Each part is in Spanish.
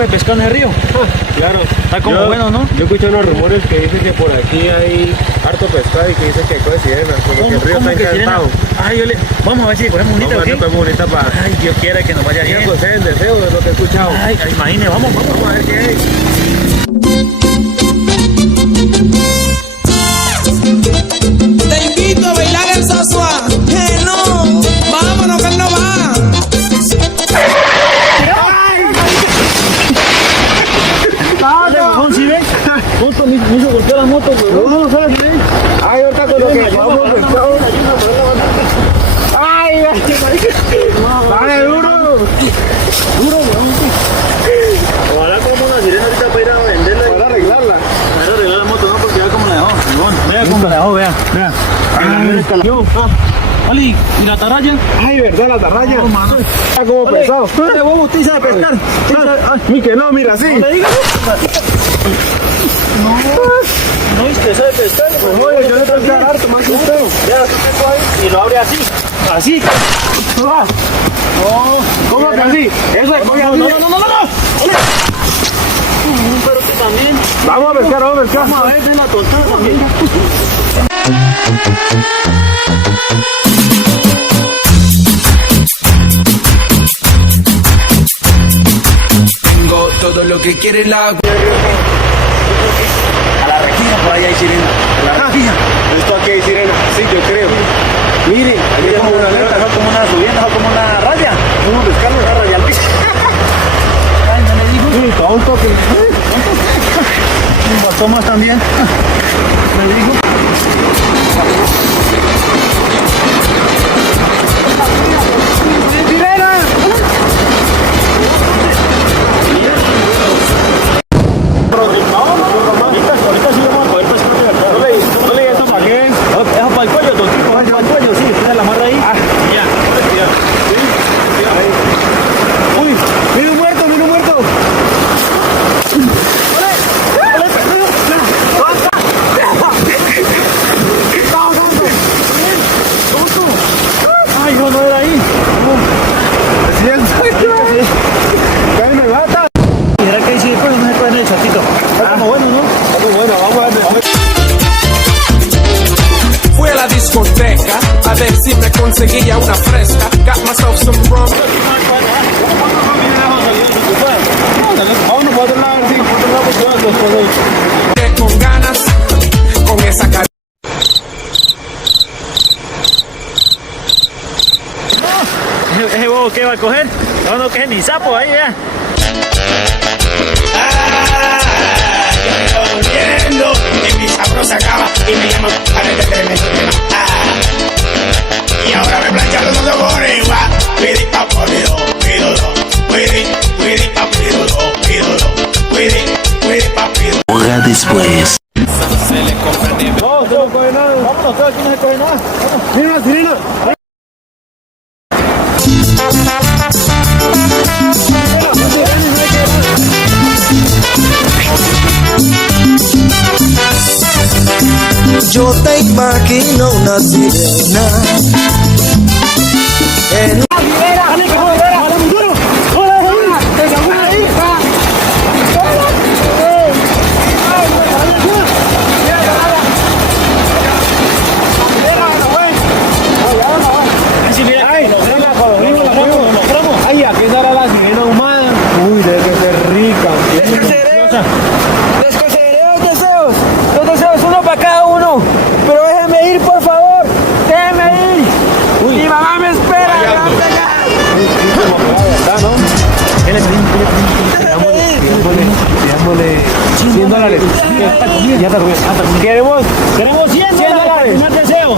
época de pescar en el río. Claro. Está como bueno, ¿no? Yo escuché unos rumores que dicen que por aquí hay harto pescado y que dicen que hay cosas de sirenas, como que el río está encantado. Ay, vamos a ver si ponemos bonita, Vamos a ver bonita para... Ay, Dios quiera que nos vaya bien. Pues es el deseo de lo que he escuchado. Ay, imagine, vamos a ver qué hay. Te invito a bailar el sasua. No, vámonos que no va. ¿Sí ven? Justo me hizo golpear la moto, pero no sabes qué. Ay, ahorita con lo que vamos pescado. Ay, dale duro. Duro, weón. Ojalá como una sirena ahorita para ir a venderla. Para arreglarla. Para arreglar la moto, no, porque ya como la dejó. Vea cómo la dejó, vea. Ali, ¿y la atarraya? Ay, verdad, la atarraya. No, mano. Está como pesado. Usted usted sabe pescar. Mi que no, mira, así. No le digas. No, usted sabe pescar. Pues oye, yo le tengo que dar harto más que usted. Vea, usted coge y lo abre así. Así. No. ¿Cómo que así? Eso es, coge así. No. Pero tú también. Vamos a pescar, vamos a pescar. Vamos a ver de la tostada también. Tengo todo lo que quiere el agua. A la rejilla por ahí hay sirena. A la rejilla. Esto aquí hay sirena. Sí, yo creo. Miren, aquí hay como una aleta. Es como una subienda, es como una raya. Vamos a pescarlo. Una raya al piso. Ay, no le digo. Sí, todo un toque. Un botón más también. Me digo. A ver si me conseguía una fresca. Got myself some rum. Con ganas, con esa cara. ¿Ese huevo qué va a coger? No coge ni sapo ahí, vea. Volviendo y mi sabro se acaba y me llaman para este tremendo tema. Y ahora me planchan los dos por igual. Pidi pa ponido, pídolo. Pidi pa pídolo. Hora después. Se le comprende. No, no coge nada. Vámonos, aquí no se coge nada. Mira la sirena. Yo te imagino una sirena en Ay, aquí estará la sirena humana. Uy, debe ser rica. Les concederé dos deseos, uno para cada uno. Pero déjenme ir, por favor. Déjenme ir. Mi mamá me espera. Pidámosle $100. Ya te arruiné. Queremos $100. Más deseo.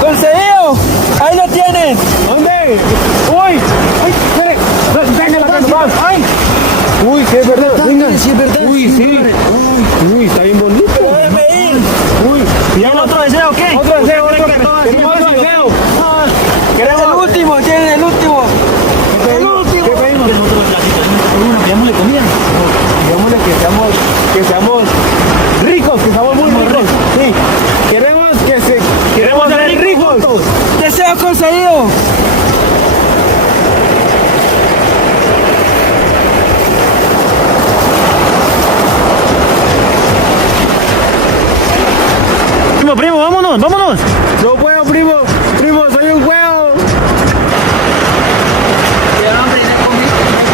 concedido. Ahí lo tienen. ¿Dónde? Uy, Espere. Venga la mano. Ay. Uy, qué es verdad. Venga. sí, es verdad. Uy, sí. Uy, está bien bonito. déjenme ir. Uy. ¿Y el otro deseo qué? Otro deseo, ¿Usted cree que otro todo deseo. así es Otro deseo. Queremos el último, tienen el último. ¿Qué pedimos? Pidámosle comida. Digámosle que seamos ricos, que seamos muy ricos. Sí. Queremos ser ricos. Deseo concedido. vámonos, vámonos. No puedo, primo, primo, soy un huevo. Ya, hombre,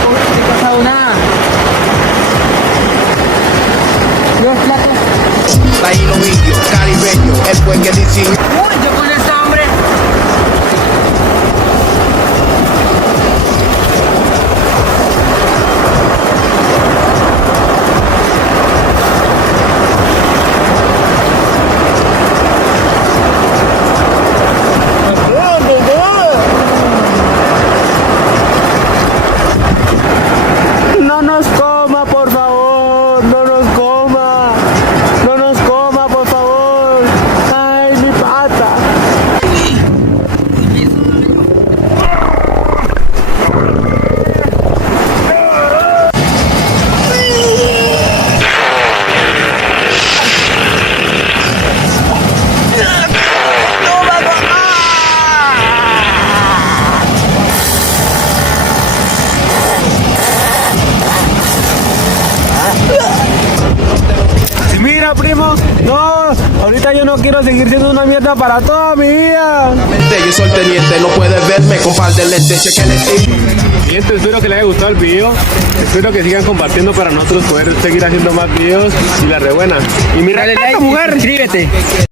no he pasado nada. Los platos. Taíno indio, caribeño, el buen que dice. Uy, yo con esta hambre. No nos coma, por favor, no nos coma. No nos coma, por favor. Ay, mi pata. Mira, primo, no, ahorita yo no quiero seguir siendo una mierda para toda mi vida. Yo soy el teniente, no puedes verme con par de lentes, cheque el estilo. Gente, espero que les haya gustado el video. Espero que sigan compartiendo para nosotros poder seguir haciendo más videos y la re buena. Y mira, Dale like y suscríbete.